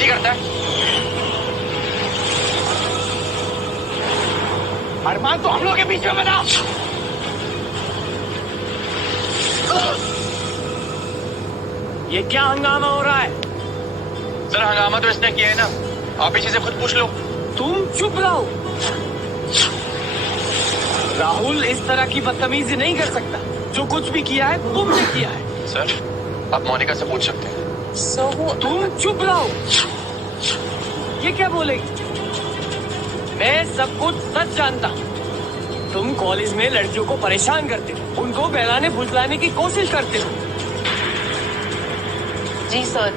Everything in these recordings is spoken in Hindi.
बदतमीजी करता है। अरमान तो हम लोग के बीच में बना। ये क्या हंगामा हो रहा है? सर हंगामा तो इसने किया है ना, आप इसी से खुद पूछ लो। तुम चुप रहो। राहुल इस तरह की बदतमीजी नहीं कर सकता। जो कुछ भी किया है तुमने किया है। सर आप मोनिका से पूछ सकते हैं। तुम चुप रहो। ये क्या बोलेगी? मैं सब कुछ सच जानता हूँ। तुम कॉलेज में लड़कियों को परेशान करते हो, उनको बहलाने फुसलाने की कोशिश करते हो। जी सर,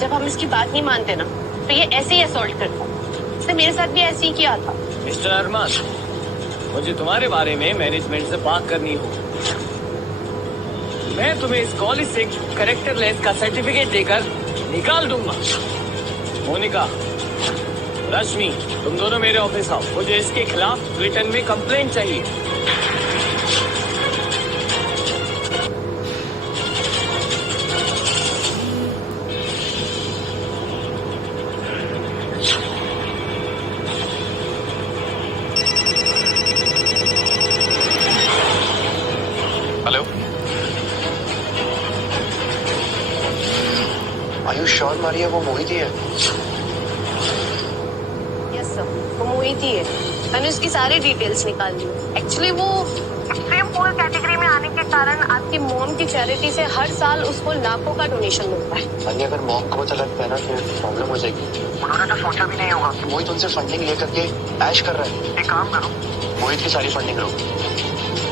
जब हम इसकी बात नहीं मानते ना तो ये ऐसे ही असॉल्ट करता है। इसने मेरे साथ भी ऐसे ही किया था। मिस्टर अरमान, मुझे तुम्हारे बारे में मैनेजमेंट से बात करनी होगी। मैं तुम्हें इस कॉलेज से कैरेक्टरलेस का सर्टिफिकेट देकर निकाल दूंगा। मोनिका, रश्मि, तुम दोनों मेरे ऑफिस आओ। मुझे इसके खिलाफ रिटर्न में कंप्लेंट चाहिए। हेलो, आयुष श्योर मारिया वो मोहित ही है? यस सर, वो मोहित ही है। मैंने उसकी सारी डिटेल्स निकाल ली। एक्चुअली वो एक्सट्रीम पुअर कैटेगरी में आने के कारण आपकी मॉम की चैरिटी से हर साल उसको लाखों का डोनेशन मिलता है। अन्य अगर मॉम को पता लगता है ना तो प्रॉब्लम हो जाएगी। उन्होंने तो सोचा भी नहीं होगा कि मोहित उनसे फंडिंग लेकर के ऐश कर रहा है। एक काम करो, मोहित की सारी फंडिंग रोको।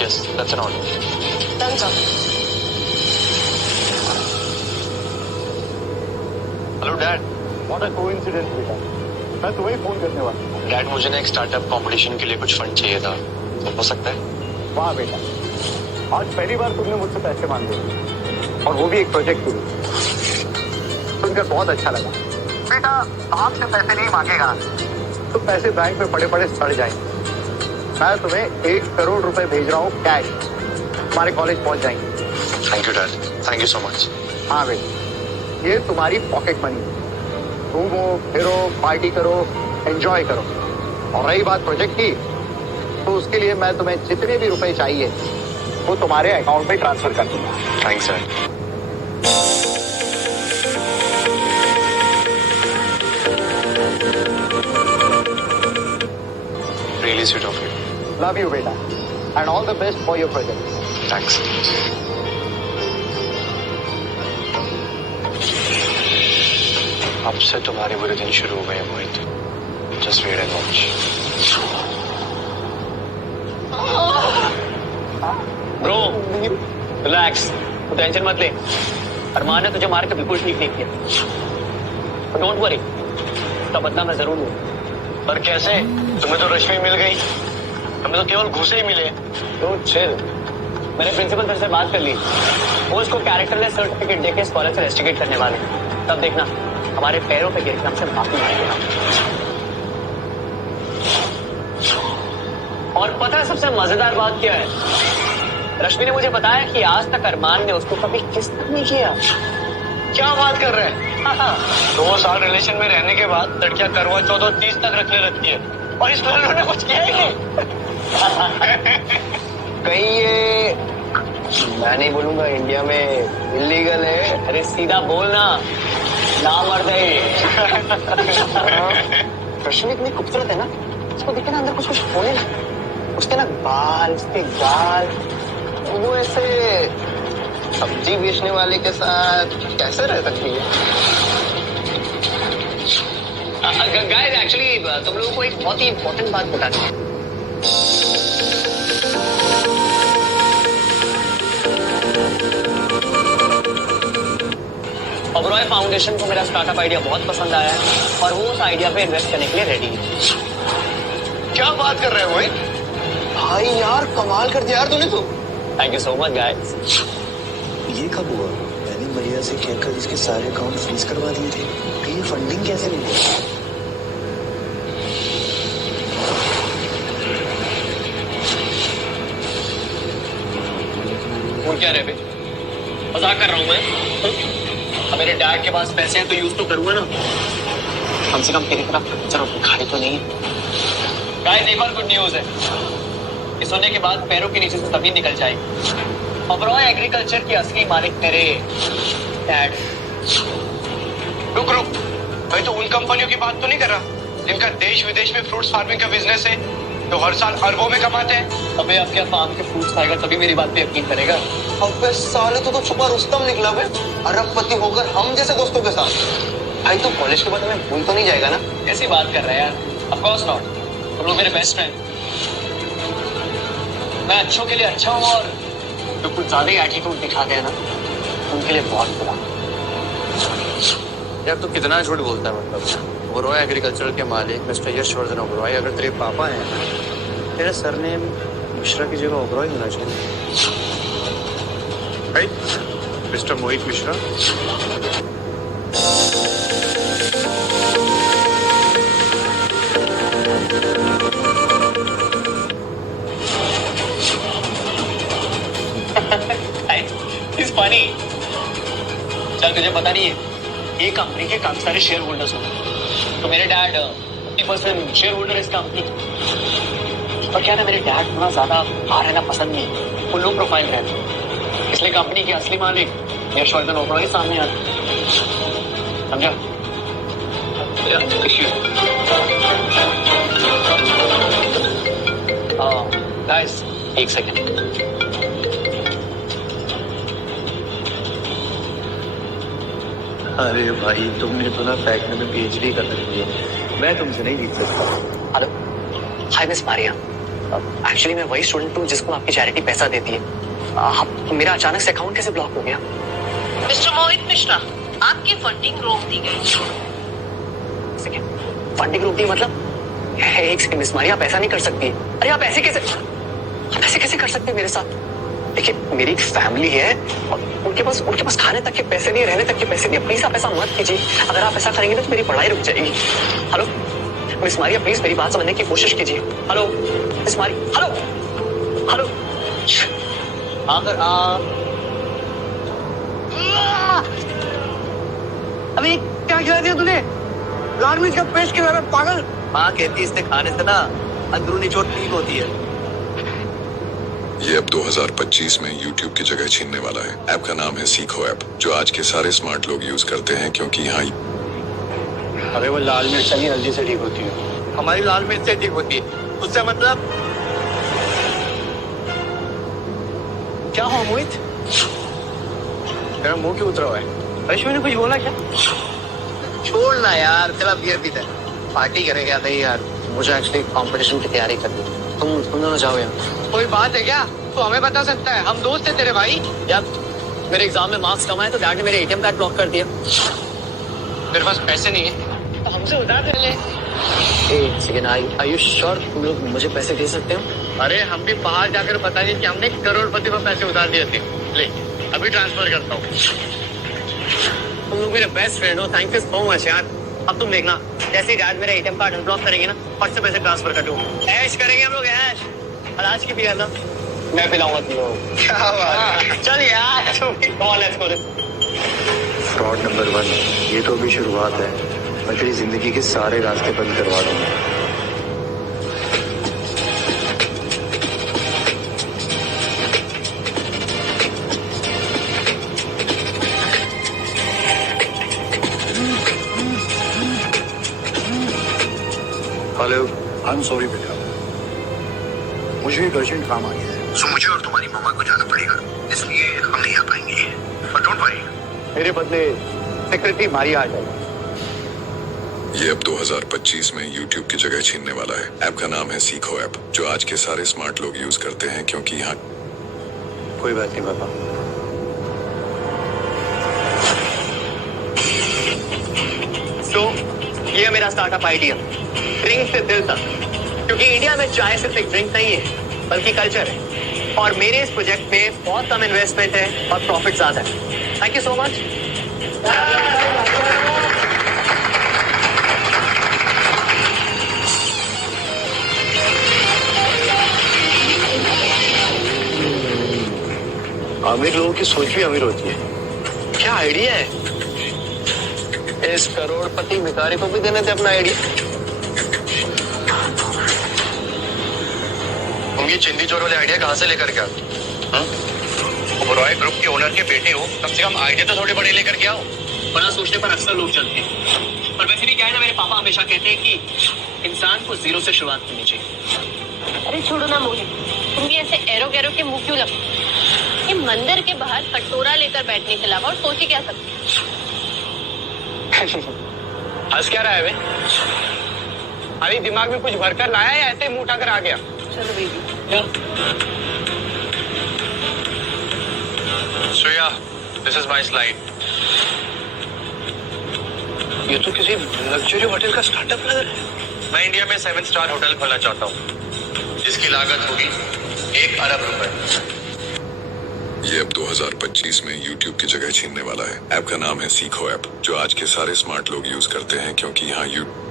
Yes, that's an order. Done sir. Hello dad. What a coincidence बेटा, मैं तुम्हें फोन करने वाला हूँ। डैड मुझे ना एक स्टार्टअप कंपटीशन के लिए कुछ फंड चाहिए था, तो हो सकता है? वाह बेटा, आज पहली बार तुमने मुझसे पैसे मांगे और वो भी एक प्रोजेक्ट के लिए। सुनकर बहुत अच्छा लगा। बेटा आपसे पैसे नहीं मांगेगा तो पैसे बैंक में पड़े पड़े सड़ जाएंगे। मैं तुम्हें 1 करोड़ रुपए भेज रहा हूँ कैश, तुम्हारे कॉलेज पहुंच जाएंगे। Thank you dad, thank you so much. हाँ बेटा, ये तुम्हारी पॉकेट मनी। घूमो फिरो, पार्टी करो, एंजॉय करो। और रही बात प्रोजेक्ट की, तो उसके लिए मैं तुम्हें जितने भी रुपए चाहिए वो तुम्हारे अकाउंट में ट्रांसफर कर दूंगा। Thanks sir. Really sweet of you. Love you बेटा, and all the best for your project. Thanks. अब से तुम्हारे बुरे दिन शुरू हो गए हैं Mohit. Just wait and watch. Bro relax, तू टेंशन मत ले। अरमान ने तुझे मार के बिल्कुल ठीक नहीं किया। डोंट वरी, उसका बदला मैं जरूर लूंगा। पर कैसे? तुम्हें तो रश्मि मिल गई, हमें तो केवल घूसे ही मिले। तो चिल, मैंने प्रिंसिपल सर से बात कर ली। वो इसको कैरेक्टरलेस सर्टिफिकेट देके इस कॉलेज से रेस्टिकेट करने वाले हैं। तब देखना हमारे पैरों पे गिर के हमसे माफी मांगेगा। और पता है सबसे मजेदार बात क्या है? रश्मि ने मुझे बताया कि आज तक अरमान ने उसको कभी किस तक नहीं किया। क्या बात कर रहे हैं? 2 साल रिलेशन में रहने के बाद लड़कियां करवा चौथ और 30 तक रखने लगती है, और इस लड़कों ने कुछ किया ही नहीं। कहीं ये, मैं नहीं बोलूंगा इंडिया में इलीगल है। अरे सीधा बोलना, ना मर्द है ये। रश्मि इतनी खूबसूरत है ना, उसको देखे ना अंदर कुछ कुछ होने लगा। उसके ना बाल, उसके गाल, वो ऐसे सब्जी बेचने वाले के साथ कैसे रह सकती है? गाइस एक्चुअली तुम लोगों को एक बहुत ही इम्पोर्टेंट बात बतानी है। ओबरॉय फाउंडेशन को मेरा स्टार्टअप आइडिया बहुत पसंद आया है और वो उस आइडिया पे इन्वेस्ट करने के लिए रेडी है। क्या बात कर रहे हो मोहित? भाई यार कमाल कर दिया यार तूने तो। Thank you so much guys. ये कब हुआ? मैंने मरिया से कहकर इसके सारे अकाउंट फ्रीज करवा दिए थे। ये फंडिंग कैसे मिली? और क्या रहे, मजाक कर रहा हूँ मैं। अब मेरे डैड के पास पैसे हैं तो यूज तो करूंगा ना। कम से कम तेरी तरफ चलो भिखारी तो नहीं है। गाइस एक और गुड न्यूज है। इस होने के बाद पैरों के नीचे से जमीन निकल जाएगी। ओबरॉय एग्रीकल्चर के असली मालिक तेरे डैड। रुक रुक, भाई तो उन कंपनियों की बात तो नहीं कर रहा जिनका देश विदेश में फ्रूट्स फार्मिंग का बिजनेस है, तो हर साल अरबों में कमाते हैं। अबे अब क्या फार्म के फ्रूट्स खाएगा तभी मेरी बात पे यकीन करेगा। अबे साले तो छुपा रुस्तम निकला बे, अरबपति होकर हम जैसे दोस्तों के साथ। भाई तू कॉलेज के बाद हमें भूल तो नहीं जाएगा ना? ऐसी बात कर रहा है यार। ऑफ कोर्स नॉट, तुम लोग मेरे बेस्ट फ्रेंड। मैं अच्छों के लिए अच्छा हूँ और तो कुछ ज्यादा ही एटीट्यूड दिखाते हैं ना, उनके लिए बहुत बुरा। यार तू कितना झूठ बोलता है। मतलब ओबरॉय एग्रीकल्चर के मालिक मिस्टर यशवर्धन ओबरॉय अगर तेरे पापा हैं, तेरा सरनेम मिश्रा की जगह ओबरॉय होना चाहिए। Right mister Mohit Mishra. It's funny। चल तुझे पता नहीं है, ये कंपनी के काफी सारे शेयर होल्डर्स होंगे। तो मेरे डैड 50% शेयर होल्डर इस कंपनी। और क्या ना, मेरे डैड थोड़ा ज्यादा बाहर रहना पसंद नहीं, वो लो प्रोफाइल रहते, इसलिए कंपनी के असली मालिक यशवर्धन ओबरॉय सामने आते। समझा? गाइस एक सेकेंड। अरे भाई तुमने तो ना फैक्ट में पीएचडी कर रखी है, मैं तुमसे नहीं जीत सकता। Hello, hi miss Maria. Actually मैं वही स्टूडेंट हूँ जिसको आपकी चैरिटी पैसा देती है। मेरा अचानक से अकाउंट कैसे ब्लॉक हो गया? मिस्टर मोहित मिश्रा, आपकी फंडिंग रोक दी गई। फंडिंग रोक दी मतलब? एक सेकंड मिस मारिया, आप ऐसा नहीं कर सकती। अरे आप ऐसे कैसे कर सकते हैं मेरे साथ? देखिए मेरी एक फैमिली है और उनके पास खाने तक के पैसे नहीं, रहने तक के पैसे नहीं। प्लीज आप ऐसा मत कीजिए। अगर आप ऐसा करेंगे तो मेरी पढ़ाई रुक जाएगी। हेलो मिस मारिया, प्लीज मेरी बात समझने की कोशिश कीजिए। Hello miss Maria, hello. अगर अभी क्या खिला दिया तूने? लाल मिर्च का पेस्ट के पागल। माँ कहती है इससे खाने से ना अंदरूनी चोट ठीक होती है। ये अब 2025 में YouTube की जगह छीनने वाला है। ऐप का नाम है सीखो ऐप, जो आज के सारे स्मार्ट लोग यूज करते हैं क्योंकि यहाँ अरे वो लाल मिर्च नहीं जल्दी से ठीक होती है। हमारी लाल मिर्च से ठीक होती है, उससे मतलब क्या हो मोहित? तेरा मुंह क्यों उतरा हुआ है? वैश्वी ने कुछ बोला क्या? छोड़ ना यार, तेरा बियर पीता है। पार्टी करेंगे या नहीं यार? मुझे एक्चुअली कंपटीशन की तैयारी करनी है। तुम दोनों जाओ यहाँ। कोई बात है क्या? तो हमें बता सकता है, हम दोस्त हैं तेरे भाई। यार मेरे एग्जाम में मार्क्स कम आए तो डैड ने मेरे एटीएम कार्ड ब्लॉक कर दिया। मेरे पास पैसे नहीं है तो हमसे उधार ले ले। एक सेकेंड, आर यू श्योर तुम लोग मुझे पैसे दे सकते हो? अरे हम भी बाहर जाकर बता दें कि हमने करोड़पति को पैसे उधार दिए थे। ले अभी ट्रांसफर करता हूँ। तुम लोग मेरे बेस्ट फ्रेंड हो, थैंक यू सो मच यार। अब तुम देखना, जैसे ही डैड मेरा एटीएम कार्ड अनब्लॉक करेंगे ना, फट से पैसे ट्रांसफर कर दूँ। ऐश करेंगे हम लोग, ऐश। और आज की भी है ना, मैं पिलाऊंगा तुम लोगों को। क्या बात है? चल यार, लेट्स गो। फ्रॉड नंबर 1, ये तो अभी शुरुआत है, मैं तेरी जिंदगी के सारे रास्ते बंद करवा दूंगा। हेलो, आई एम सॉरी बेटा, मुझे एक अर्जेंट काम आ गया है। सो मुझे और तुम्हारी मम्मा को जाना पड़ेगा, इसलिए हम नहीं आ पाएंगे। पर डोंट वरी, मेरे बदले सेक्रेटरी मारिया आ जाएगी। ये अब 2025 में YouTube की जगह छीनने वाला है। ऐप का नाम है सीखो ऐप, जो आज के सारे स्मार्ट लोग यूज करते हैं क्योंकि यहाँ कोई बात नहीं पापा। तो ये मेरा स्टार्टअप आइडिया, ड्रिंक से दिल तक। क्योंकि इंडिया में चाय सिर्फ एक ड्रिंक नहीं है बल्कि कल्चर है। और मेरे इस प्रोजेक्ट में बहुत कम इन्वेस्टमेंट है और प्रॉफिट ज्यादा है। Thank you so much. अमीर लोगों की सोच भी अमीर होती है। क्या आइडिया है? इस करोड़पति भिखारी को भी देने थे अपना आइडिया। तुम ये चिंदी चोर वाले आइडिया कहाँ से लेकर के आते? ओबरॉय ग्रुप के ओनर के बेटे हो, कम से कम आइडिया तो थोड़े बड़े लेकर के आओ। बड़ा सोचने पर अक्सर लोग चलते हैं, पर वैसे भी क्या है ना, मेरे पापा हमेशा कहते हैं कि इंसान को जीरो से शुरुआत करनी चाहिए। अरे छोड़ो ना मोहित, तुम भी ऐसे एरो गैरो के मुंह क्यों लगते? ये मंदिर के बाहर कटोरा लेकर बैठने के अलावा और सोच क्या सकते? हंस क्या रहा है बे? अरे दिमाग में कुछ भरकर लाया या ऐसे ही मुंह उठाकर आ गया? चलो baby. Shreya, this is my slide. ये तो किसी लग्जरी होटल का स्टार्टअप लग रहा है। मैं इंडिया में 7 स्टार होटल खोलना चाहता हूँ, जिसकी लागत होगी 1 अरब रुपए। ये अब 2025 में YouTube की जगह छीनने वाला है। ऐप का नाम है सीखो ऐप, जो आज के सारे स्मार्ट लोग यूज करते हैं क्योंकि यहाँ YouTube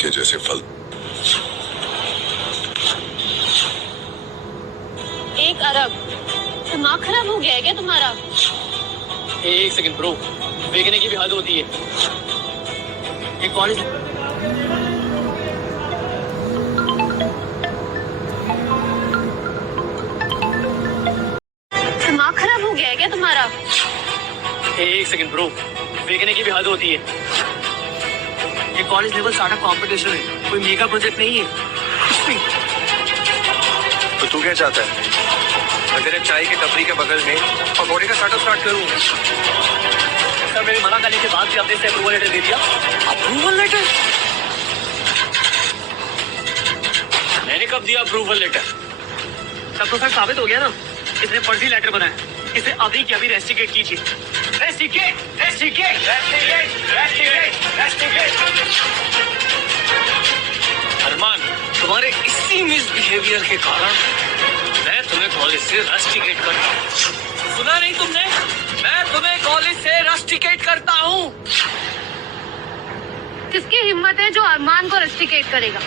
के जैसे फल 1 अरब? दिमाग खराब हो गया है क्या तुम्हारा? एक सेकंड ब्रो, देखने की भी हद होती है। ये कॉलेज दिमाग खराब हो गया है क्या तुम्हारा? एक सेकंड ब्रो, देखने की भी हद होती है। ये कॉलेज लेवल स्टार्टअप कंपटीशन है, कोई मेगा प्रोजेक्ट नहीं है। तो तू क्या चाहता है? मैं तेरे चाय के टपरी के बगल में पकौड़े का स्टार्टअप स्टार्ट करूँ? सर, मेरे मना करने के बाद भी आपने इसे अप्रूवल लेटर दे दिया। Approval letter? मैंने कब दिया अप्रूवल लेटर? तब तो सर साबित हो गया ना, इसने फर्जी लेटर बनाया। इसे अभी की अभी रेस्टिकेट कीजिए। Rusticate, rusticate, rusticate, rusticate, rusticate. Armaan, तुम्हारे इसी मिसबिहेवियर के कारण मैं तुम्हें कॉलेज से रस्टिकेट करता हूँ। सुना नहीं तुमने? मैं तुम्हें कॉलेज से रस्टिकेट करता हूँ। किसकी हिम्मत है जो अरमान को रस्टिकेट करेगा?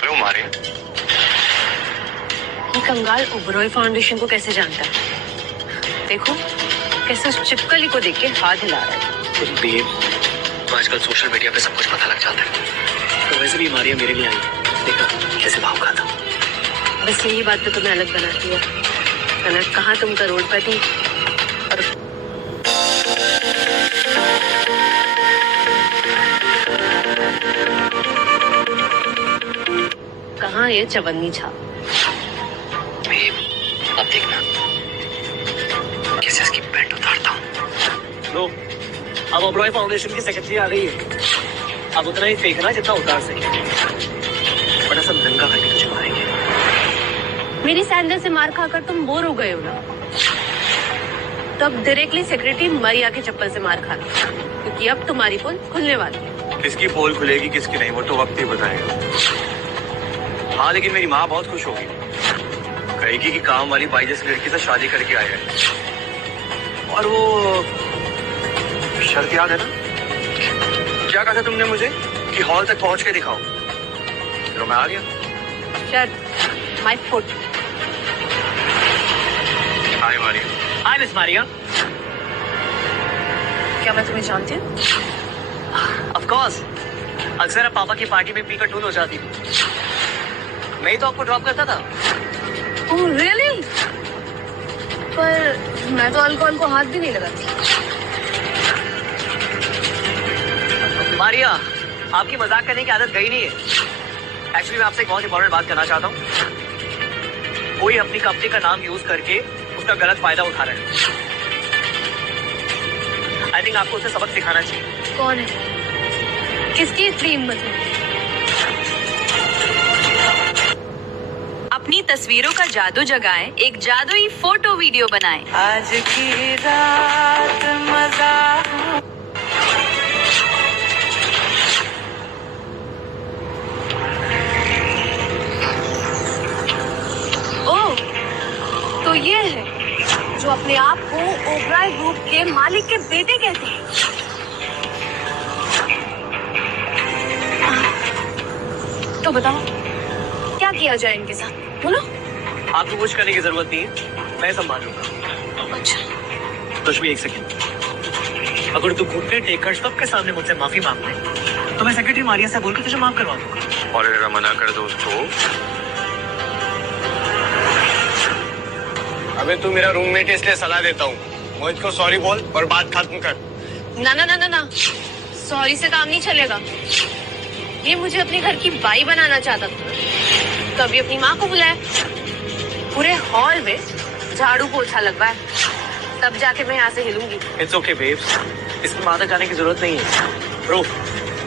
क्यों मारे? ये कंगाल ओबरॉय फाउंडेशन को कैसे जानता है? देखो कैसे उस चिपकली को देख के हाथ हिला रहा है। बेब, तो आजकल सोशल मीडिया पे सब कुछ पता लग जाता है। तो वैसे भी मारिया मेरे लिए आई, देखा कैसे भाव खा था। बस यही बात तो तुम्हें अलग बनाती है। अनक कहाँ तुम करोड़पति और कहाँ ये चवन्नी छाप। बेब, अब देखना कैसे इसकी पैंट उतारता हूँ। लो, अब ओबरॉय फाउंडेशन की सेक्रेटरी आ गई है। अब उतना ही फेंकना जितना उतार सके, वरना सब नंगा करके तुझे मारेंगे। मेरी सैंडल से मार खाकर तुम बोर हो गए हो ना, तो अब डायरेक्टली सेक्रेटरी मरिया के चप्पल से मार खाना, क्योंकि अब तुम्हारी पोल खुलने वाली है। किसकी पोल खुलेगी किसकी नहीं, वो तो वक्त ही बताएगा। हाँ, लेकिन मेरी माँ बहुत खुश होगी, कहेगी कि काम वाली बाई जैसी लड़की से शादी करके आया है। और वो शर्त याद है ना? क्या कहा था तुमने मुझे कि हॉल तक पहुंच के दिखाओ? चलो मैं आ गया। शर्त, my foot. Hi Maria. Hi miss Maria. क्या मैं तुम्हें जानती हूँ? ऑफ कोर्स, अक्सर आप पापा की पार्टी में पीकर टूल हो जाती थी। मैं ही तो आपको ड्रॉप करता था। Oh really? पर मैं तो अल्कोहल को हाथ भी नहीं लगाती। मारिया, आपकी मजाक करने की आदत गई नहीं है। एक्चुअली मैं आपसे एक बहुत इंपॉर्टेंट बात करना चाहता हूँ। कोई अपनी कंपनी का नाम यूज करके उसका गलत फायदा उठा रहा है। आई थिंक आपको उसे सबक सिखाना चाहिए। कौन है? किसकी इतनी हिम्मत है? अपनी तस्वीरों का जादू जगाएं, एक जादुई फोटो वीडियो बनाएं। आज की रात मजा। ओ अपने आप को ओबराय ग्रुप के मालिक के बेटे कहते हैं। तो बताओ क्या किया जाए इनके साथ, बोलो। आपको कुछ करने की जरूरत नहीं है, मैं संभालूंगा। अच्छा रश्मि एक सेकंड, अगर तू घुटने टेकर सबके सामने मुझसे माफी मांग ले तो मैं सेक्रेटरी मारिया से बोलकर तुझे माफ करवा दूंगा। और अगर मना कर दो तो? अबे तू मेरा रूममेट है इसलिए सलाह देता हूँ, मोहित को सॉरी बोल और बात खत्म कर। ना ना ना ना ना, सॉरी से काम नहीं चलेगा। ये मुझे अपने घर की बाई बनाना चाहता था, कभी अपनी माँ को बुलाया, पूरे हॉल में झाड़ू पोछा लगवाए, तब जाके मैं यहाँ से हिलूंगी। इट्स ओके बेब्स, इसमें माता जाने की जरूरत नहीं है। ब्रो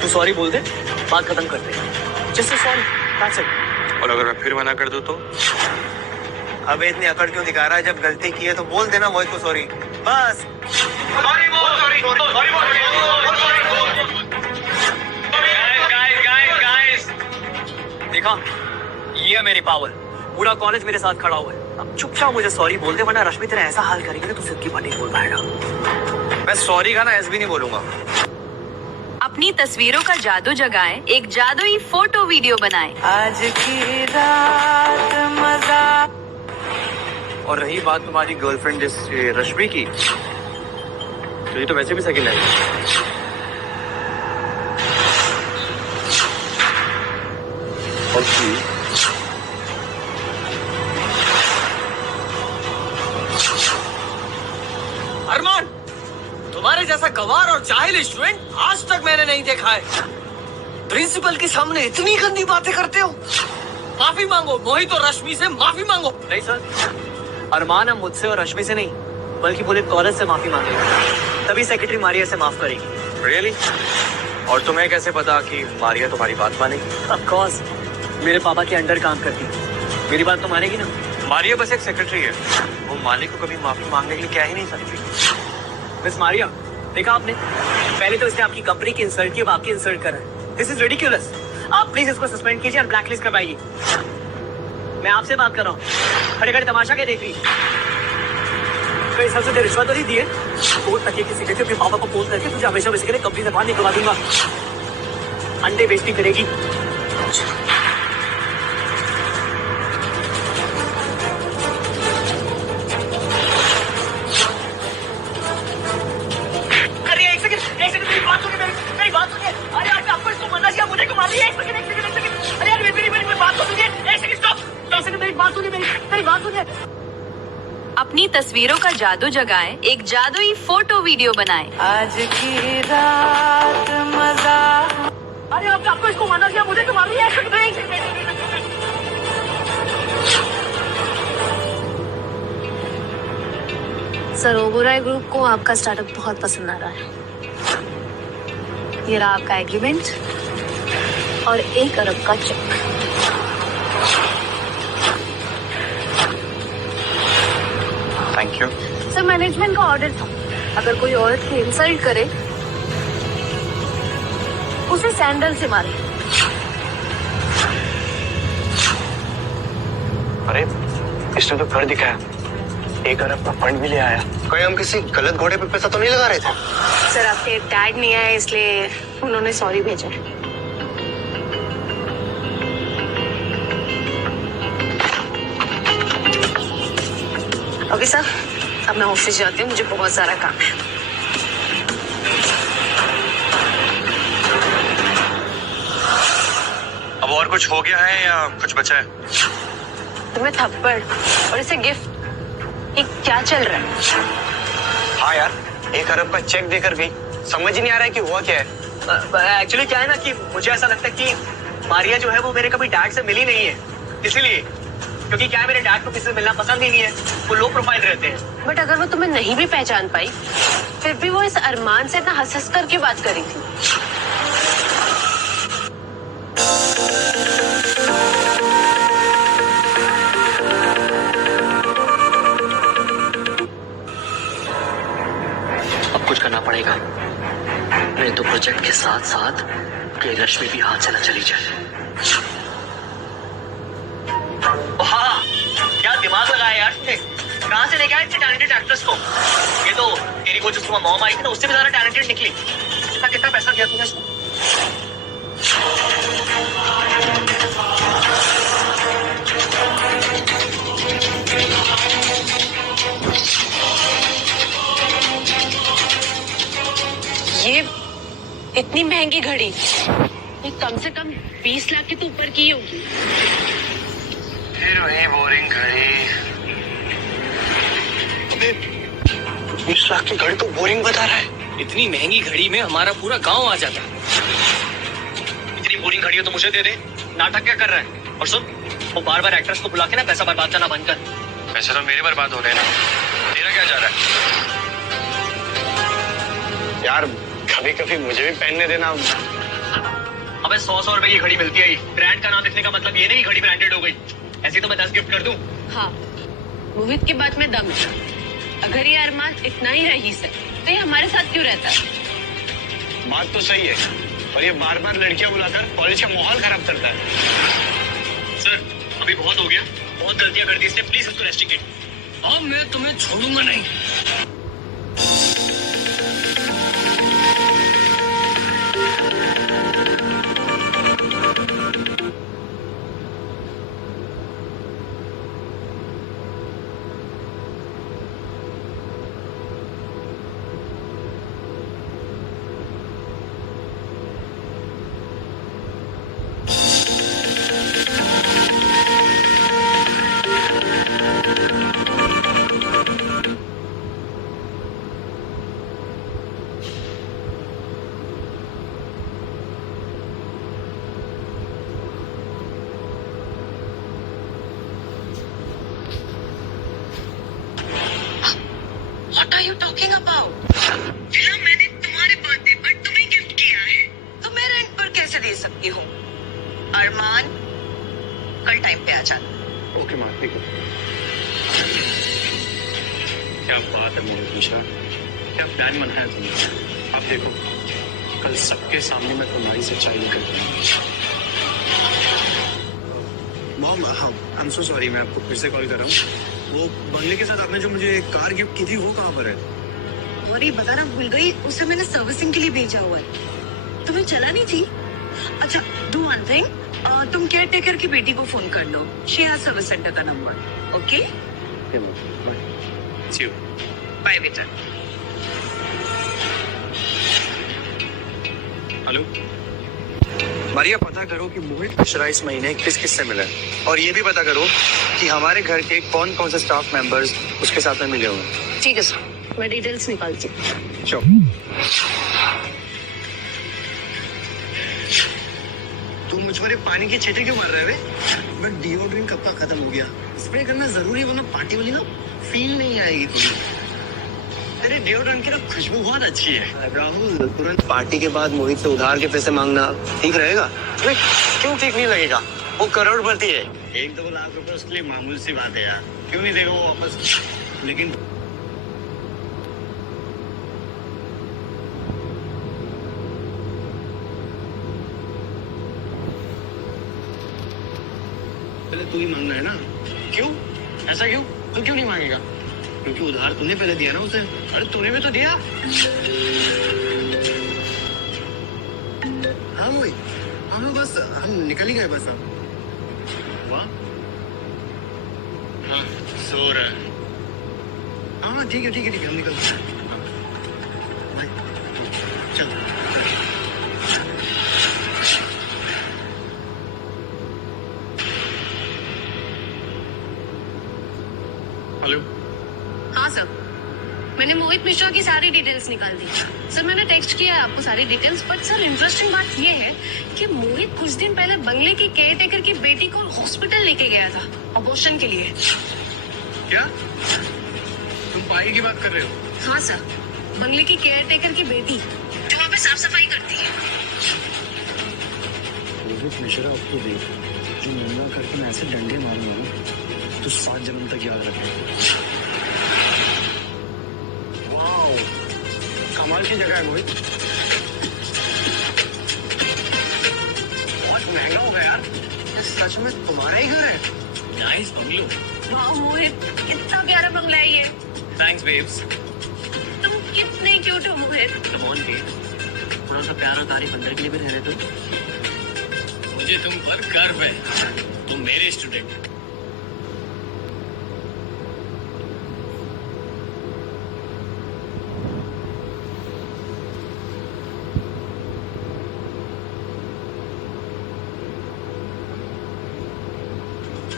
तू सॉरी बोल दे, बात खत्म कर दे। Just sorry, that's it. और अगर मैं फिर मना कर दूं तो? अबे इतनी अकड़ क्यों दिखा रहा है? जब गलती की है तो बोल देना मोहित को सॉरी, बस। सॉरी बोल, सॉरी सॉरी बोल। गाइस देखा, ये है मेरी पावर। पूरा कॉलेज मेरे साथ खड़ा हुआ है। अब चुपचाप मुझे सॉरी बोल दे, वरना रश्मि तेरा ऐसा हाल करेगी ना तू सिर्फ की बात नहीं बोल पाएगा। मैं सॉरी का ना एस भी नहीं बोलूंगा। अपनी तस्वीरों का जादू जगाएं, एक जादुई फोटो वीडियो बनाएं। आज की रात मजा। और रही बात तुम्हारी गर्लफ्रेंड जिससे रश्मि की, तो ये तो वैसे भी सेकंड है। अरमान, तुम्हारे जैसा गवार और जाहिल स्टूडेंट आज तक मैंने नहीं देखा है। प्रिंसिपल के सामने इतनी गंदी बातें करते हो। माफी मांगो, मोहित और रश्मि से माफी मांगो। नहीं सर, अरमान अब मुझसे और रश्मि से नहीं बल्कि पूरे कॉलेज से माफी मांगेगी, तभी सेक्रेटरी मारिया से माफ करेगी। रियली? और तुम्हें कैसे पता कि मारिया तुम्हारी बात मानेगी? ऑफ कोर्स, मेरे पापा के अंडर काम करती है, मेरी बात तो मानेगी ना। मारिया बस एक सेक्रेटरी है, वो मालिक को कभी माफी मांगने के लिए कह ही नहीं सकती। मिस मारिया, देखा आपने, पहले तो इसने आपकी कंपनी की इंसल्ट की, अब आपकी इंसल्ट कर रहा है। This is ridiculous. आप प्लीज इसको सस्पेंड कीजिए और ब्लैकलिस्ट करवाइए। मैं आपसे बात कर रहा हूँ, खड़े खड़े तमाशा क्या देख रही? कई सबसे तेरे रिश्वत तो नहीं दिए? कोर्ट तक की सिक्योरिटी अपने पापा को फोन करके तुझे हमेशा वैसे के लिए कंपनी से बाहर निकलवा दूंगा। अंडे बेइज्जती करेगी। अरे एक सेकंड मेरी बात सुनिए। अरे यार आपको इसको मना किया, मुझे क्यों मार रही है? एक सेकंड। अरे यार मेरी बात तो सुनिए। एक सेकंड स्टॉप। एक सेकंड मेरी बात सुनिए। अपनी तस्वीरों का जादू जगाएं, एक जादुई फोटो वीडियो बनाएं। आज की रात मजा। अरे आपको इसको मना किया, मुझे क्यों मार रही है? सर, ओबराय ग्रुप को आपका स्टार्टअप बहुत पसंद आ रहा है। ये रहा आपका एग्रीमेंट और 1 अरब का check. Thank you. Sir, management का ऑर्डर था, अगर कोई औरत की इंसल्ट करे उसे सैंडल से मारे। अरे इसने तो कर दिखाया, 1 अरब का फंड भी ले आया। कहीं हम किसी गलत घोड़े पे पैसा तो नहीं लगा रहे थे? सर, आपके डैड नहीं आए इसलिए उन्होंने सॉरी भेजा। ओके सर, अब मैं ऑफिस जाती हूँ, मुझे बहुत सारा काम है। अब और कुछ हो गया है या कुछ बचा है? तुम्हें थप्पड़ और इसे गिफ्ट, ये क्या चल रहा है? हाँ यार, 1 अरब का चेक देकर गई, समझ ही नहीं आ रहा है कि हुआ क्या है। एक्चुअली क्या है ना कि मुझे ऐसा लगता है कि मारिया जो है वो मेरे कभी डैड से मिली नहीं है, इसीलिए। क्योंकि क्या है, मेरे डैड को किसी से मिलना पसंद ही नहीं है, वो लो प्रोफाइल रहते हैं। बट अगर वो तुम्हें नहीं भी पहचान पाई, फिर भी वो इस अरमान से इतना हंस करके बात करी थी। अब कुछ करना पड़ेगा, नहीं तो प्रोजेक्ट के साथ साथ कि रश्मि भी हाथ से न चली जाए। हाँ, क्या दिमाग लगाया यार तुमने। कहाँ से लेके आए इतने टैलेंटेड एक्ट्रेस को? ये तो तेरी वो जो सुबह मॉम आई थी ना, उससे भी ज्यादा टैलेंटेड निकली। कितना कितना पैसा दिया तूने इसको? ये इतनी महंगी घड़ी, ये कम से कम 20 लाख के तो ऊपर की होगी। फिर वही बोरिंग घड़ी। 20 लाख की घड़ी तो बोरिंग बता रहा है। इतनी महंगी घड़ी में हमारा पूरा गांव आ जाता है। इतनी बोरिंग घड़ी हो तो मुझे दे दे। नाटक क्या कर रहा है? और सुन, वो बार बार एक्ट्रेस को बुला के ना पैसा बर्बाद करना बंद कर। पैसे तो मेरे बर्बाद हो रहे हैं ना, तेरा क्या जा रहा है? यार कभी कभी मुझे भी पहनने देना। अबे 100 रुपए की घड़ी मिलती है। ब्रांड का नाम लिखने का मतलब ये नहीं कि घड़ी ब्रांडेड हो गई। ऐसी तो मैं 10 गिफ्ट कर दूं। हाँ, मोहित की बात में दम है। अगर ये अरमान इतना ही रईस है तो ये हमारे साथ क्यों रहता है? बात तो सही है, पर ये बार बार लड़कियां बुलाकर कॉलेज का माहौल खराब करता है। सर, अभी बहुत हो गया, बहुत गलतियां कर दी इसने, प्लीज इसको रेस्ट्रिक्ट कीजिए। अब मैं तुम्हें छोड़ूंगा नहीं। What are you talking about? Film मैंने तुम्हारे बर्थडे पर तुम्हें गिफ्ट किया है, तो मैं रेंट पर कैसे दे सकती हूँ? अरमान, कल टाइम पे आ जाना। ओके माँ, ठीक है। क्या बात है मोहित मिश्रा, क्या प्लान बनाया तुमने? अब देखो, कल सबके सामने मैं तुम्हारी सच्चाई निकल दूंगा। मॉम, हाँ, आई एम सो सॉरी, मैं आपको फिर से कॉल कर रहा हूँ। वो बंगले के साथ आपने जो मुझे कार गिफ्ट की थी, वो कहाँ पर है? और ये बताना भूल गई, उसे मैंने सर्विसिंग के लिए भेजा हुआ है। तुम्हें चला नहीं थी? अच्छा, डू वन थिंग, तुम केयर टेकर की बेटी को फोन कर लो। शी हैज सर्विस सेंटर का नंबर। ओके, बाय बेटा। हेलो मारिया, पता करो कि मोहित मिश्रा इस महीने किस किस से मिला है, और ये भी पता करो कि हमारे घर के कौन कौन से स्टाफ मेंबर्स उसके साथ में मिले हुए हैं। ठीक है सर, मैं डिटेल्स निकालती हूँ। श्योर। तू मुझ पर पानी की छींटे क्यों मार रहा है बे? बट डिओड्रेंट कब का खत्म हो गया, स्प्रे करना जरूरी है, वरना पार्टी वाली ना फील नहीं आएगी तुम्हें। अरे डिओड्रेंट की ना खुशबू बहुत अच्छी है। राहुल, तुरंत पार्टी के बाद मोहित से उधार के पैसे मांगना ठीक रहेगा? अरे क्यों ठीक नहीं लगेगा? वो करोड़पति है। 1-2 लाख रुपए उसके लिए मामूली सी बात है यार, क्यों नहीं देगा वो वापस? लेकिन पहले तू ही मांगना है ना। क्यों? ऐसा क्यों? तू क्यों नहीं मांगेगा? क्योंकि उधार तूने पहले दिया ना उसे। अरे तूने भी तो दिया। हाँ वही, हम बस हम निकल ही गए बस। अब वाह, हाँ सो रहा है। हाँ ठीक है ठीक है ठीक है, हम निकल बाय। चल। हेलो। हाँ सर, मैंने मोहित मिश्रा की सारी डिटेल्स निकाल दी। सर मैंने टेक्स्ट किया है आपको सारी डिटेल्स, बट सर इंटरेस्टिंग बात ये है कि मोहित कुछ दिन पहले बंगले की केयर टेकर की बेटी को हॉस्पिटल लेके गया था अबॉर्शन के लिए। क्या तुम पाई की बात कर रहे हो? हाँ सर, बंगले की केयर टेकर की बेटी जो वहाँ पे साफ सफाई करती है। मोहित मिश्रा, अब तो देख, जो नंगा करके मैं ऐसे डंडे मारूंगा तो 7 जन्म तक याद रखेगा। कमाल की जगह है मोहित। बहुत महंगा हो गया यार। ये सच में तुम्हारा ही घर है? Nice bungalow. वाह मोहित, कितना प्यारा बंगला है ये। Thanks babes. तुम कितने क्यूट हो मोहित। कम ऑन बेब, थोड़ा सा प्यार और तारीफ अंदर के लिए भी रह रहे तो। मुझे तुम पर गर्व है, तुम मेरे student.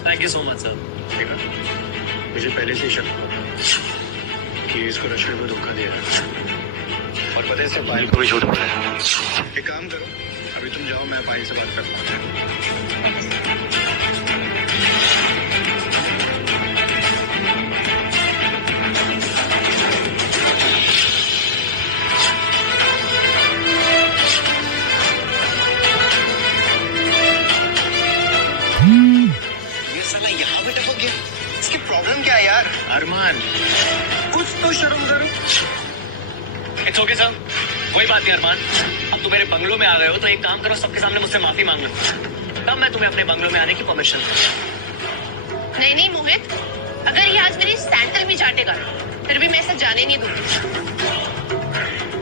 Thank you so much sir. मुझे पहले से ही शक था कि इसको रश्मि को धोखा दे रहा है और पता है सब पायल को भी झूठ बोला है। एक काम करो, अभी तुम जाओ, मैं पायल से बात करता हूँ। ये साला यहाँ पे टपक गया। इसकी प्रॉब्लम क्या है यार? अरमान, कुछ तो शर्म करो। इट्स ओके सर, कोई बात नहीं अरमान। अब तुम मेरे बंगलो में आ गए हो तो एक काम करो, सबके सामने मुझसे माफी मांग लो, तब मैं तुम्हें अपने बंगलो में आने की परमिशन दूंगा। नहीं नहीं मोहित, अगर ये आज मेरी सैंडल भी चाटेगा फिर भी मैं इसे जाने नहीं दूंगी।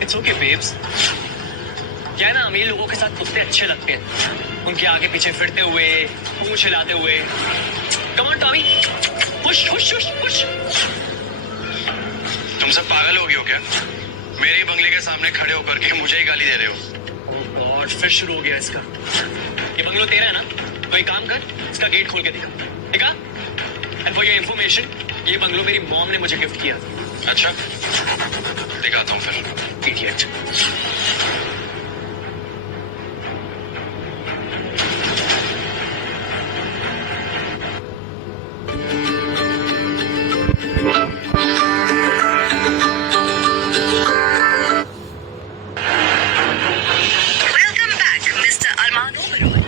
It's okay babes. क्या है ना, अमीर लोगों के साथ कुत्ते अच्छे लगते हैं, उनके आगे पीछे फिरते हुए, पूंछ हिलाते हुए। Come on Tommy, push push push push. तुम सब पागल हो गए हो क्या? मेरे ही बंगले के सामने खड़े होकर के मुझे ही गाली दे रहे हो। ओह गॉड, फिर शुरू हो गया इसका। ये बंगलो तेरा है ना, तो एक काम कर, इसका गेट खोल के दिखा। एंड फॉर योर इंफॉर्मेशन, ये बंगलो मेरी मॉम ने मुझे गिफ्ट किया था। अच्छा, दिखाता हूँ फिर। इडियट। वेलकम बैक मिस्टर अरमान ओबेरॉय।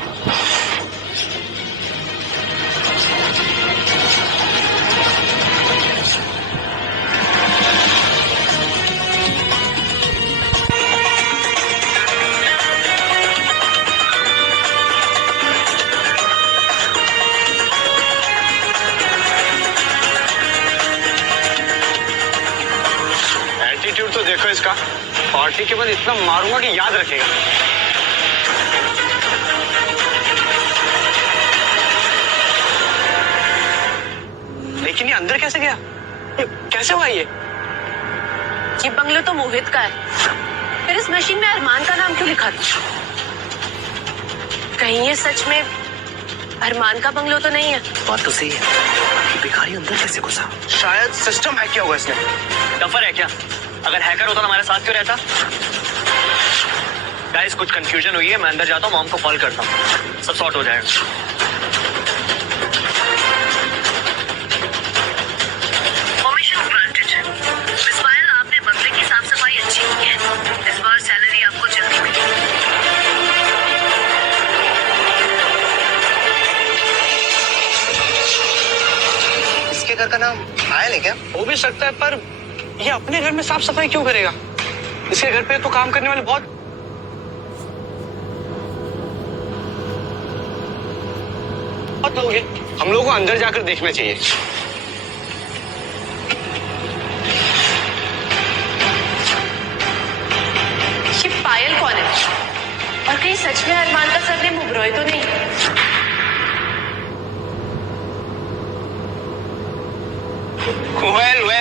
एटीट्यूड तो देखो इसका, पार्टी के बाद इतना मारूंगा कि याद रखेगा। लेकिन ये अंदर कैसे गया? ये कैसे हुआ ये बंगलो तो मोहित का है, फिर इस मशीन में अरमान का नाम क्यों लिखा था? कहीं ये सच में अरमान का बंगलो तो नहीं है? बात तो सही है, ये भिखारी अंदर कैसे घुसा? शायद सिस्टम हैक किया होगा इसने। डफर है क्या? अगर हैकर होता तो हमारे साथ क्यों रहता? गाइस, कुछ कंफ्यूजन हुई है, मैं अंदर जाता हूँ, मॉम को कॉल करता हूँ, सब सॉर्ट हो जाएगा। Permission granted. मिस पायल, आपने बंगले की साफ सफाई अच्छी की है, इस बार सैलरी आपको जल्दी मिलेगी। इसके घर का नाम पायल है क्या? हो भी सकता है, पर ये अपने घर में साफ सफाई क्यों करेगा? इसके घर पे तो काम करने वाले बहुत लोग हैं। हम लोगों को अंदर जाकर देखना चाहिए। ये पायल कौन है? और कहीं सच में अरमान का सरनेम ओबेरॉय तो नहीं?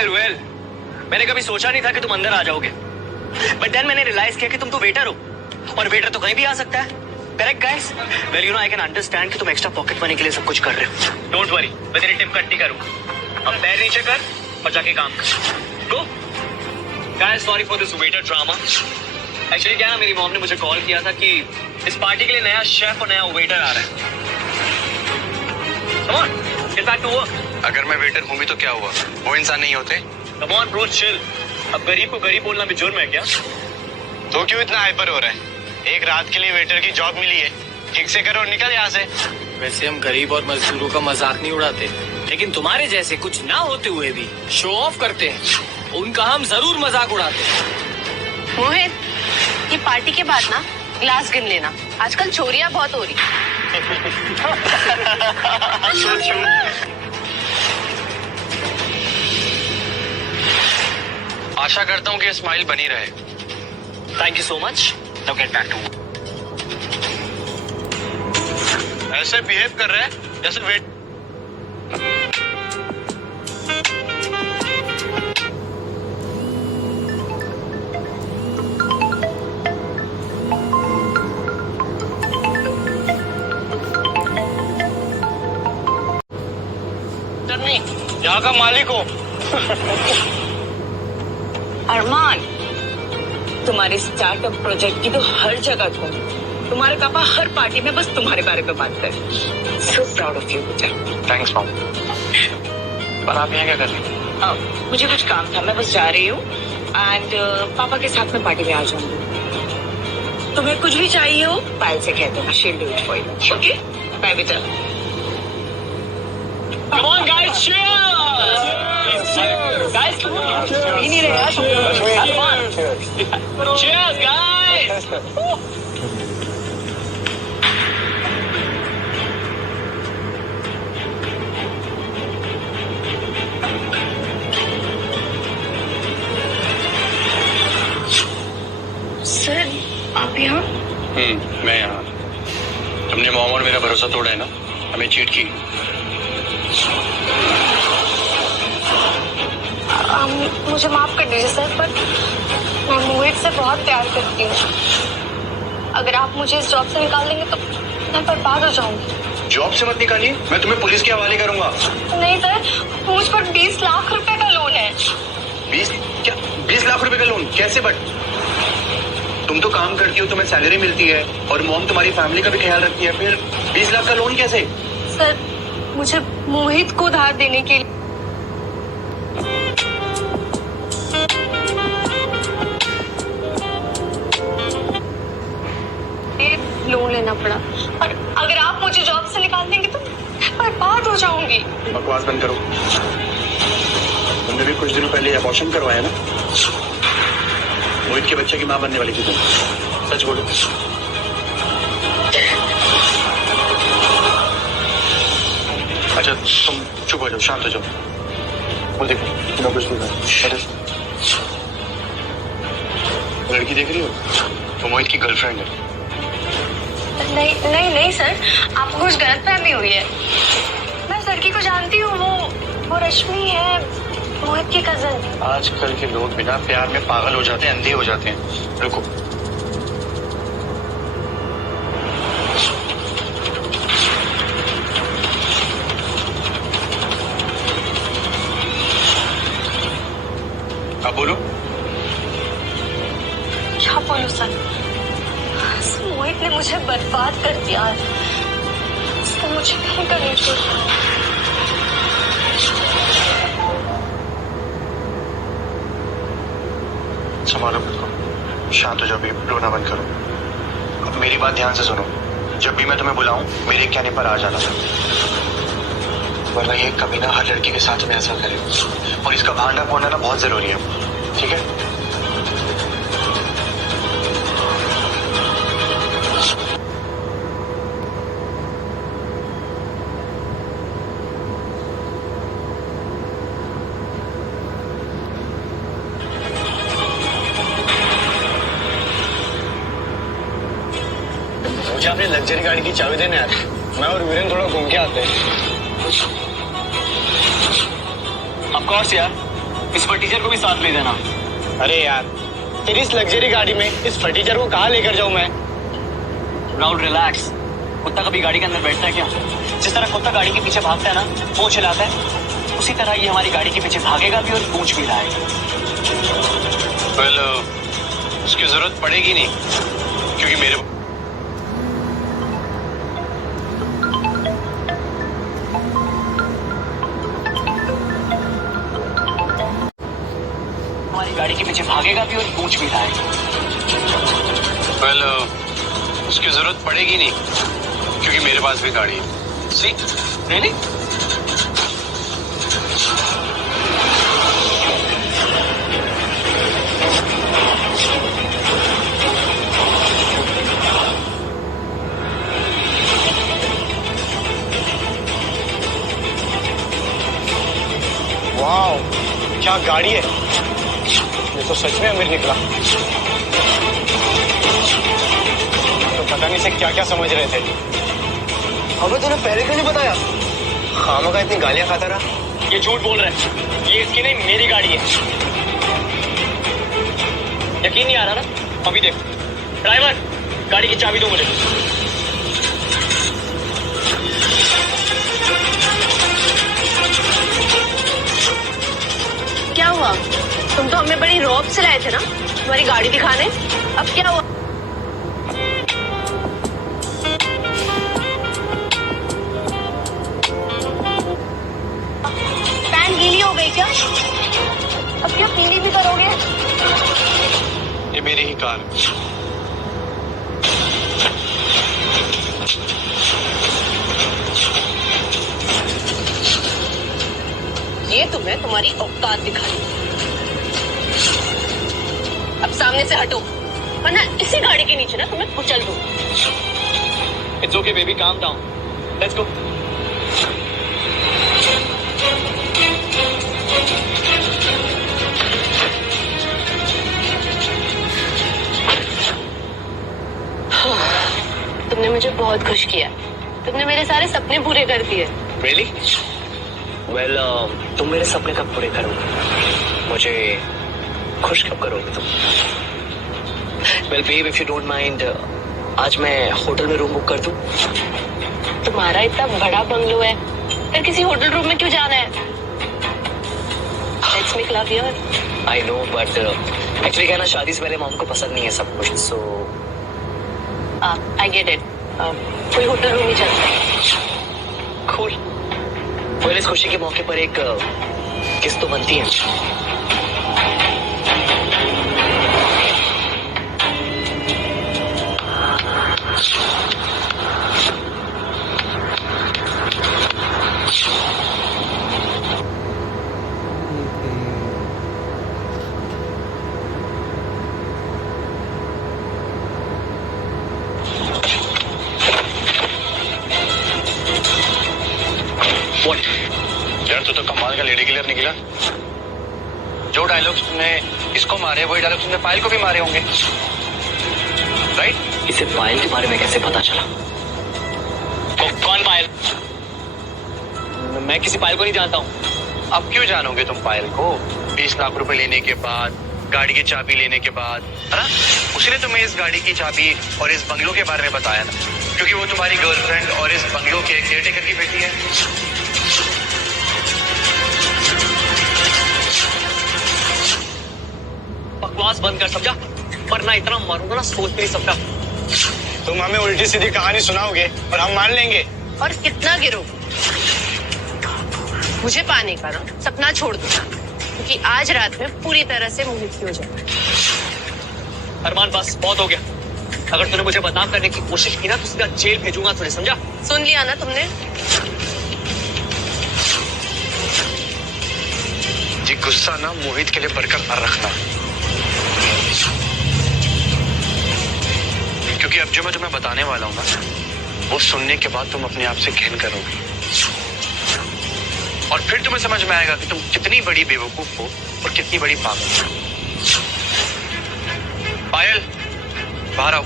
वेल, मैंने कभी सोचा नहीं था कि तुम अंदर आ जाओगे, बट देन मैंने रियलाइज किया कि तुम तो वेटर हो, और वेटर तो कहीं भी आ सकता है। Correct guys? Well you know, I can understand कि तुम एक्स्ट्रा पॉकेट मनी के लिए सब कुछ कर रहे हो। डोंट वरी, मैं तेरी टिप कट्टी करूंगा। अब पैर नीचे कर और जाके काम कर। Go guys, sorry for this waiter drama. Actually क्या है ना, मेरी मॉम ने मुझे कॉल किया था कि इस पार्टी के लिए नया शेफ और नया वेटर आ रहा है। Come on, get back to work. अगर मैं वेटर हूँ भी तो क्या हुआ? वो इंसान नहीं होते? Come on bro, chill. अब गरीब को गरीब बोलना भी जुर्म है क्या? तो क्यों इतना हाइपर हो रहा है? एक रात के लिए वेटर की जॉब मिली है, ठीक से करो और निकल यहाँ से। वैसे हम गरीब और मजदूरों का मजाक नहीं उड़ाते, लेकिन तुम्हारे जैसे कुछ ना होते हुए भी शो ऑफ करते हैं, उनका हम जरूर मजाक उड़ाते हैं। मोहित, ये पार्टी के बाद ना ग्लास गिन लेना, आजकल चोरियां बहुत हो रही। आशा करता हूँ कि स्माइल बनी रहे। Thank you so much. Now get back to. ऐसे बिहेव कर रहे हैं जैसे वेट। यहाँ का मालिक हो। अरमान, तुम्हारे स्टार्टअप प्रोजेक्ट की तो हर जगह तुम, तुम्हारे पापा हर पार्टी में बस तुम्हारे बारे में बात कर। सो प्राउड ऑफ यू बेटा। Thanks mom. पर आप यहाँ क्या कर रही हैं? मुझे कुछ काम था, मैं बस जा रही हूँ एंड पापा के साथ में पार्टी में आ जाऊंगी। तुम्हें कुछ भी चाहिए हो पायल से कह देना, she will do it for you. Okay, bye बेटा। Come on guys, cheers! Guys, come on. पी नहीं रहे यार। Come on. Cheers, guys! Sir, आप यहाँ? मैं यहाँ। तुमने मोम और मेरा भरोसा तोड़ा है ना, हमें चीट की। मुझे माफ कर दीजिए सर, पर मैं मोहित से बहुत प्यार करती हूँ। अगर आप मुझे इस जॉब से निकाल देंगे तो मैं बर्बाद हो जाऊंगी। जॉब से मत निकालिए, मैं तुम्हें पुलिस के हवाले करूंगा। नहीं सर, मुझ पर 20 लाख रुपए का लोन है। 20 लाख रुपए का लोन कैसे? बट तुम तो काम करती हो, तुम्हें सैलरी मिलती है और मॉम तुम्हारी फैमिली का भी ख्याल रखती है, फिर 20 लाख का लोन कैसे? सर, मुझे मोहित को उधार देने के लिए लोन लेना पड़ा, और अगर आप मुझे जॉब से निकाल देंगे तो मैं बर्बाद हो जाऊंगी। बकवास बंद करो। तुमने भी कुछ दिनों पहले अबॉर्शन करवाया ना? मोहित के बच्चे की मां बनने वाली थी तुम, सच बोलो। अच्छा तुम चुप हो जाओ, शांत हो जाओ। वो देखो, तुम्हें कुछ नहीं कहा। लड़की देख रही हो? वो मोहित की गर्लफ्रेंड है। नहीं नहीं नहीं सर, आपको कुछ गलतफहमी हुई है। मैं उस लड़की को जानती हूँ, वो रश्मि है, मोहित की कजन। आजकल के लोग बिना प्यार में पागल हो जाते हैं, अंधे हो जाते हैं। रुको, अब बोलो। क्या बोलूं सर, मोहित ने मुझे बर्बाद कर दिया। इसको मुझे नहीं करनी चाहिए। संभालो खुद को, शांत हो जाओ, भी रोना बंद करो। अब मेरी बात ध्यान से सुनो, जब भी मैं तुम्हें बुलाऊं मेरे कहने पर आ जाना, वरना ये कभी ना हर लड़की के साथ में ऐसा करे, और इसका भांडा फोड़ना ना बहुत जरूरी है, ठीक है? मुझे अपनी लग्जरी गाड़ी की चाबी देने आते, मैं और वीरेन थोड़ा घूम के आते हैं। ऑफ कोर्स यार, इस फटीचर को भी साथ ले देना। अरे यार, तेरी इस लग्जरी गाड़ी में इस फटीचर को कहाँ लेकर जाऊं मैं? राहुल रिलैक्स, कुत्ता कभी गाड़ी के अंदर बैठता है क्या? जिस तरह कुत्ता गाड़ी के पीछे भागता है ना, पूंछ हिलाता है, उसी तरह ये हमारी गाड़ी के पीछे भागेगा भी और पूंछ भी हिलाएगा। उसकी जरूरत पड़ेगी नहीं, क्योंकि मेरे गाड़ी के पीछे भागेगा भी और पूंछ भी हिलाएगा। उसकी जरूरत पड़ेगी नहीं, क्योंकि मेरे पास भी गाड़ी है। सी, रियली? वाओ, क्या गाड़ी है! तो सच में अमीर निकला। तो पता नहीं से क्या क्या समझ रहे थे। अबे तूने पहले क्यों नहीं बताया? हाँ मगर इतनी गालियां खाता रहा। ये झूठ बोल रहा है, ये इसकी नहीं मेरी गाड़ी है। यकीन नहीं आ रहा ना? अभी देख। ड्राइवर, गाड़ी की चाबी दो मुझे। क्या हुआ? तुम तो हमें बड़ी रौब से लाए थे ना तुम्हारी गाड़ी दिखाने। अब क्या हुआ? पैंट गीली हो गई क्या? अब क्या पीली भी करोगे? ये मेरी ही कार। ये तुम्हें तुम्हारी औकात दिखाई। अब सामने से हटो वरना इसी गाड़ी के नीचे ना तुम्हें कुचल दूं। It's okay baby, calm down, let's go. तुमने मुझे बहुत खुश किया। तुमने मेरे सारे सपने पूरे कर दिए। Really? Well, तुम मेरे सपने कब पूरे करोगे? मुझे खुश कब करोगे तुम? Well, babe, if you don't mind, आज मैं होटल में रूम बुक कर दूं? तुम्हारा इतना बड़ा बंगलो है, फिर किसी होटल रूम में क्यों जाना है? Let's make love here. I know, but actually क्या ना, शादी से पहले मॉम को पसंद नहीं है सब कुछ, so I get it. कोई होटल रूम ही चलता है। cool. well, इस खुशी के मौके पर एक किस तो बनती है। यार तू तो कमाल का लेडी किलर निकला। जो डायलॉग्स तुमने इसको मारे वही डायलॉग्स तुमने पायल को भी मारे होंगे, राइट? इसे पायल के बारे में कैसे पता चला? कौन पायल? मैं किसी पायल को नहीं जानता हूँ। अब क्यों जानोगे तुम पायल को? 20 लाख रुपए लेने के बाद, गाड़ी की चाबी लेने के बाद, है ना? उसी ने तुम्हें इस गाड़ी की चाबी और इस बंगलो के बारे में बताया ना, क्योंकि वो तुम्हारी गर्लफ्रेंड और इस बंगलो के केयरटेकर की बेटी है। बकवास बंद कर, समझा? वरना इतना मारूंगा ना सोच नहीं सकता। तुम हमें उल्टी सीधी कहानी सुनाओगे और हम मान लेंगे। और कितना गिरो, मुझे पाने का ना सपना छोड़ दो, क्योंकि आज रात में पूरी तरह से मोहित हो जाए। अरमान बस बहुत हो गया। अगर तूने मुझे बदनाम करने की कोशिश की ना तो सीधा जेल भेजूंगा तुझे, समझा? सुन लिया ना तुमने? जी गुस्सा ना मोहित के लिए बरकरार रखना, क्योंकि अब जो मैं तुम्हें बताने वाला हूँ ना, वो सुनने के बाद तुम अपने आप से घिन करोगे और फिर तुम्हें समझ में आएगा कि तुम कितनी बड़ी बेवकूफ हो और कितनी बड़ी पागल हो। पायल, बाहर आओ।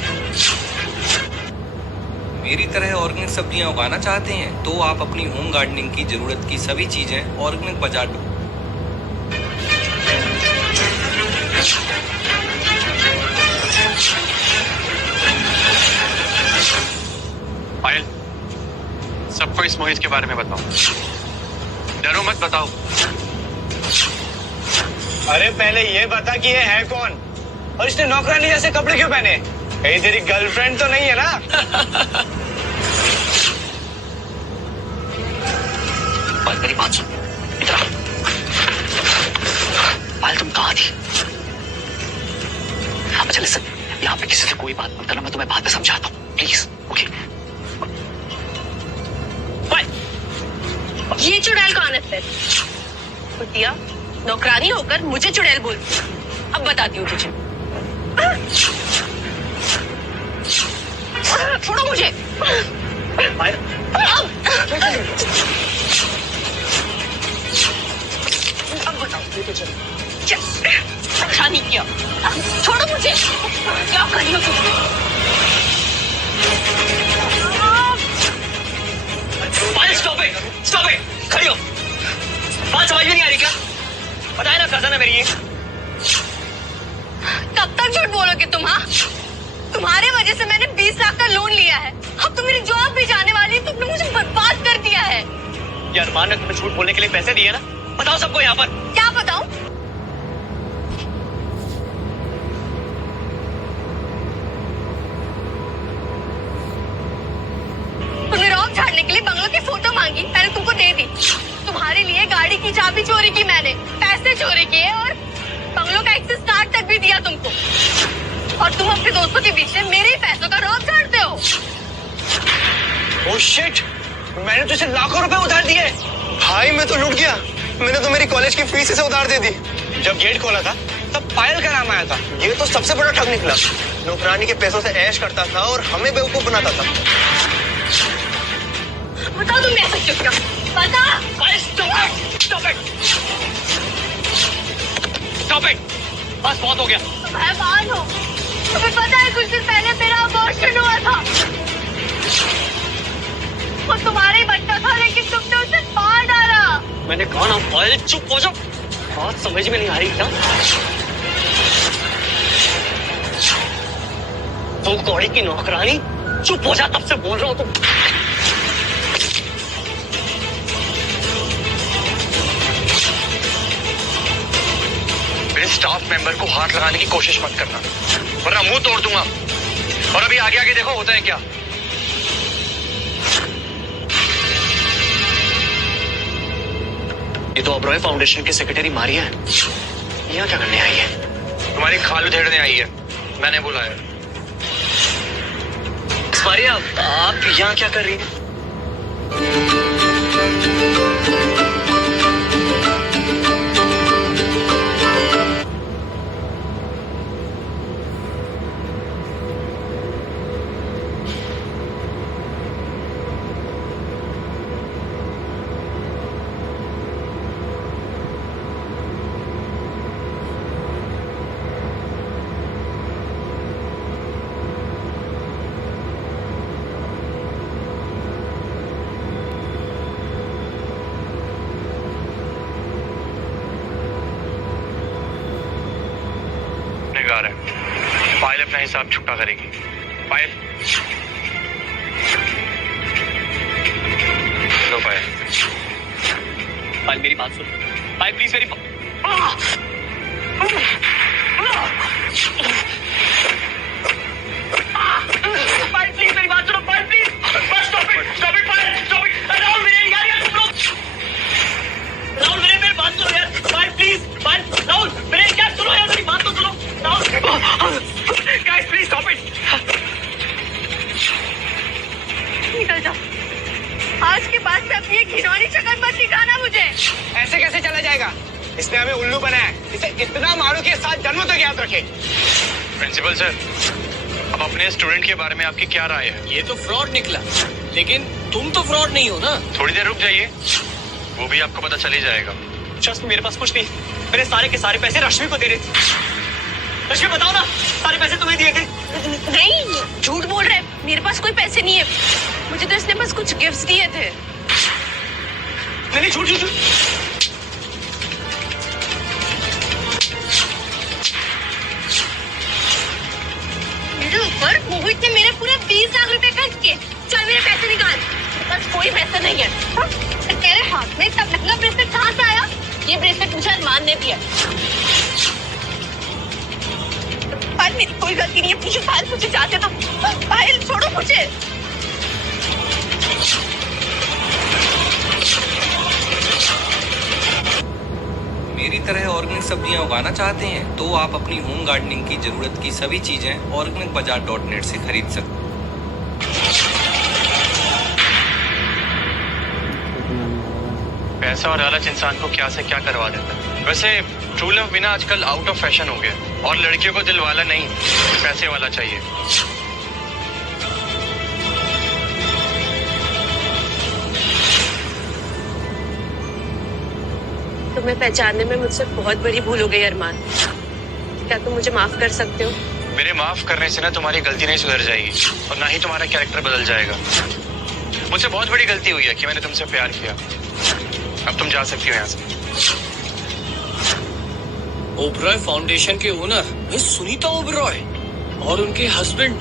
मेरी तरह ऑर्गेनिक सब्जियां उगाना चाहते हैं तो आप अपनी होम गार्डनिंग की जरूरत की सभी चीजें ऑर्गेनिक बाजार में। पायल, सबको इस मोहित के बारे में बताओ, डरो मत, बताओ। अरे पहले ये बता कि ये है कौन और इसने नौकरानी जैसे कपड़े क्यों पहने? कहीं तेरी गर्लफ्रेंड तो नहीं है ना? पायल मेरी बात सुन, इधर आ। पायल तुम कहाँ थी? अच्छा लिसन, यहाँ पे किसी से कोई बात मत करना, मैं तुम्हें बाद में समझाता हूँ, प्लीज, ओके? ये चुड़ैल कौन है फिर? कुतिया, नौकरानी होकर मुझे चुड़ैल बोल। अब बताती हूँ तुझे। छोड़ो मुझे। अब बताओ तुझे। अच्छा नहीं किया। मुझे, क्या कर रही हो तुम? स्टॉप इट, खड़ी हो। बात समझ में नहीं आ रही क्या? बताया ना कजन है मेरी ये। कब तक झूठ बोलोगे तुम? हाँ, तुम्हारे वजह से मैंने 20 लाख का लोन लिया है। अब तो मेरी जॉब भी जाने वाली है। तुमने मुझे बर्बाद कर दिया है। यार मान ने तुम्हें झूठ बोलने के लिए पैसे दिए ना, बताओ सबको यहाँ पर। क्या बताऊं? तुमने रॉक झाड़ने के लिए बंगलों की फोटो मांगी, मैंने तुमको दे दी। तुम्हारे लिए गाड़ी की चाबी चोरी की मैंने, पैसे चोरी किए और बंगलों का एक्सेस कार्ड तक भी दिया तुमको। और तुम अपने दोस्तों के बीच में मेरे ही पैसों का रॉक झाड़ते हो। ओह शिट, मैंने तुझे लाखों रुपए उधार दिए। भाई मैं तो लूट गया। मैंने तो मेरी कॉलेज की फीस इसे उधार दे दी। जब गेट खोला था तब पायल का नाम आया था। ये तो सबसे बड़ा ठग निकला। नौकरानी के पैसों से ऐश करता था और हमें बेवकूफ बनाता था। बताओ तुमने ऐसा क्यों किया? बता। स्टॉप इट, बस बहुत हो गया। मेहमान हो, तुम्हें पता है कुछ दिन पहले मेरा अबॉर्शन हुआ था। वो तुम्हारे ही बच्चा था, लेकिन तुमने उसे मार डाला। मैंने कहा ना पायल चुप हो जाओ। बात समझ में नहीं आ रही क्या? तू कौड़ी की नौकरानी, चुप हो जा, तब से बोल रहा हूँ तुम। मेरे स्टाफ मेंबर को हाथ लगाने की कोशिश मत करना, वरना मुंह तोड़ दूंगा। और अभी आगे आगे देखो होता है क्या। ये तो ओबरॉय फाउंडेशन की सेक्रेटरी मारिया है। यहाँ क्या करने आई है? तुम्हारी खाल उधेड़ने आई है, मैंने बुलाया। मारिया, आप यहाँ क्या कर रही हैं? पायल अपना हिसाब छुट्टा करेगी। पायल, लो पायल। पायल मेरी बात सुन। पायल प्लीज मेरी पायल प्लीज मेरी बात सुनो। पायल प्लीज, बस stop it Payal, stop it. Rahul मेरे यार, यार तुम लोग, राहुल मेरी बात सुनो यार। पायल प्लीज, पायल, राहुल मेरे क्या सुनो यार, मेरी बात तो सुनो। Guys, please stop it. निकल जाओ। आज के बाद से अपनी घिनौनी शक्ल मत दिखाना मुझे। ऐसे कैसे चला जाएगा? इसने हमें उल्लू बनाया है। इसे इतना मारो कि 7 जन्मों तक याद रखे। प्रिंसिपल सर, अब अपने स्टूडेंट के बारे में आपकी क्या राय है? ये तो फ्रॉड निकला, लेकिन तुम तो फ्रॉड नहीं हो ना। थोड़ी देर रुक जाइए, वो भी आपको पता चल ही जाएगा। ट्रस्ट, मेरे पास कुछ नहीं। मैंने सारे के सारे पैसे रश्मि को दे रहे थे। रश्मि बताओ ना, सारे पैसे तुम्हें दिए थे? नहीं, झूठ बोल रहे। मेरे पास कोई पैसे नहीं है। मुझे तो इसने बस कुछ गिफ्ट्स दिए थे। नहीं, झूठ झूठ। मेरे ऊपर मोहित ने मेरे पूरे 20 लाख रुपए खर्च किए। चल मेरे पैसे निकाल। मेरे पास कोई पैसा नहीं है। तेरे हाथ में तब नकला ब्रेसलेट कहाँ से आया? ये ब्रेसलेट मुझे अरमान ने दिया। पायल, मेरी कोई गलती नहीं है। मुझे पायल, मुझे जाते तो। पायल छोड़ो मुझे। मेरी तरह ऑर्गेनिक सब्जियां उगाना चाहते हैं तो आप अपनी होम गार्डनिंग की जरूरत की सभी चीजें organicbazaar.net से खरीद सकते हैं। पैसा और लालच इंसान को क्या से क्या करवा देता है। वैसे ट्रू लव बिना आजकल आउट ऑफ फैशन हो गया, और लड़कियों को दिल वाला नहीं, पैसे वाला चाहिए। तुम्हें पहचानने में मुझसे बहुत बड़ी भूल हो गई अरमान। क्या तुम मुझे माफ कर सकते हो? मेरे माफ करने से ना तुम्हारी गलती नहीं सुधर जाएगी और ना ही तुम्हारा कैरेक्टर बदल जाएगा। मुझसे बहुत बड़ी गलती हुई है कि मैंने तुमसे प्यार किया। अब तुम जा सकती हो यहाँ से। ओबरॉय फाउंडेशन के ओनर मिस सुनीता ओबरॉय और उनके हस्बैंड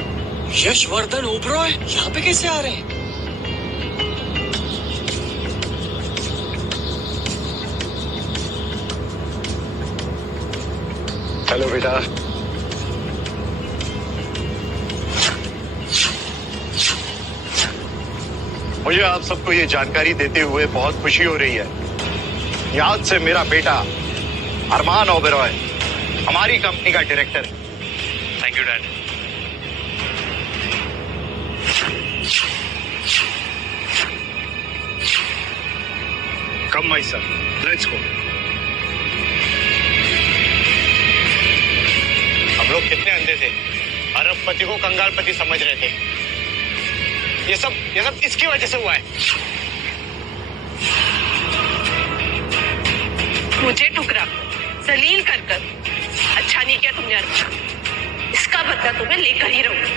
यशवर्धन ओबरॉय यहाँ पे कैसे आ रहे हैं? हेलो बेटा। मुझे आप सबको ये जानकारी देते हुए बहुत खुशी हो रही है। आज से मेरा बेटा अरमान ओबेरॉय हमारी कंपनी का डायरेक्टर है। Thank you dad. Come my sir, let's go. हम लोग कितने अंधे थे, अरबपति को कंगालपति समझ रहे थे। ये सब इसकी वजह से हुआ है। मुझे टुकड़ा जलील कर अच्छा नहीं किया तुमने अरमान। इसका बदला तुम्हें लेकर ही रहूंगी।